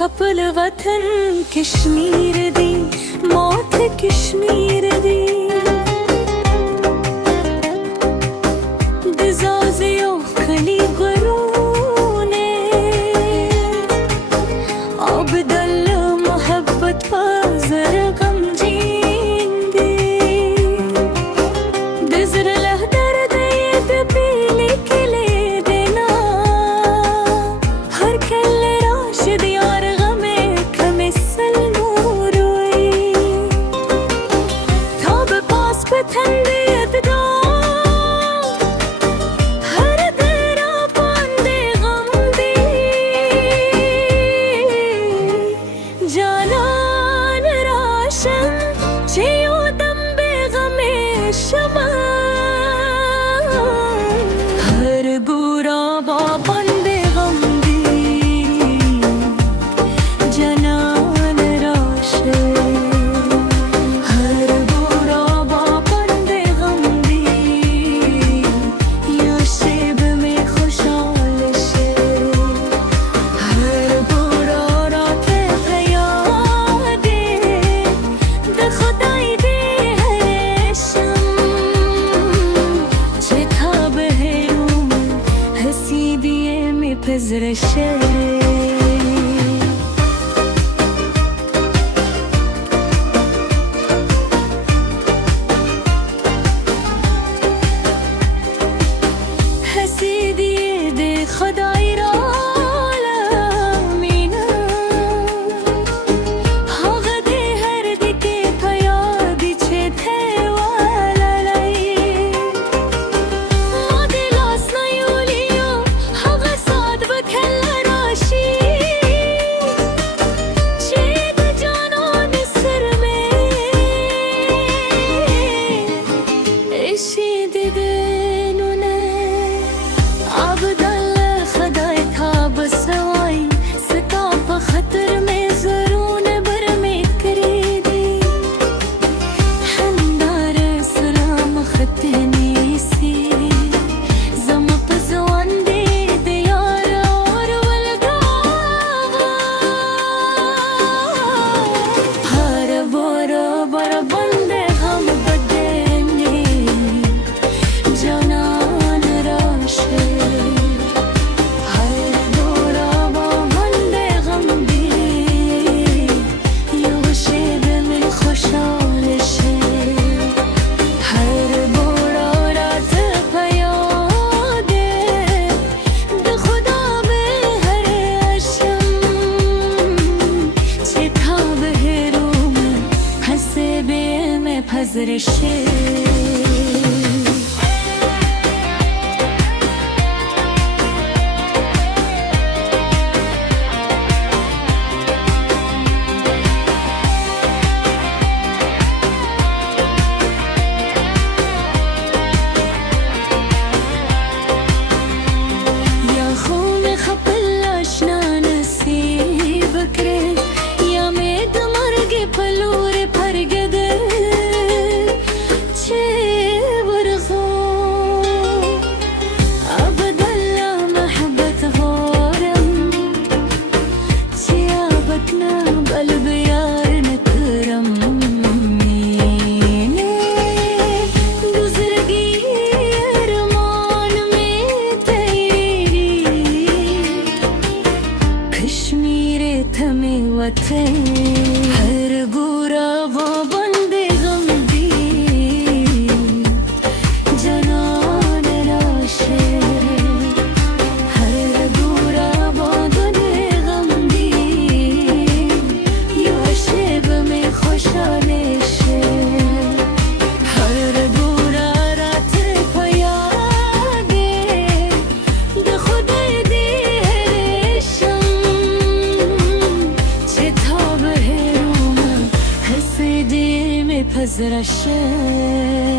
खपल वतन कश्मीर दी मौत कश्मीर दी दिजाज़ियो खली गुरूने अबदल मोहब्बत पाज़र गम जींदी दिजर लहदर दयद पीले किले देना हर कल्ले राशिद यार गमे खमिसल नूरोई थाब पास पथंदे अददा हर बुरा बाबंदे गम दी जनान राशे हर बुरा बाबंदे गम दी यशेब में खुशहाल शे हर बुरा रात भया दे द खुदाई दे فزر الشارع حسيدي دي خداي العالمين هغدي هردي كي فيادي چه والا لي مادي لاسنا يوليو فزر الشارع हर बुरा वो बंदे गम दी जनान राशे हर बुरा वो बंदे गम दी यशेब में खुशहाल शे हर बुरा रात भया दे द खुदाई दे रेशम فزر الشارع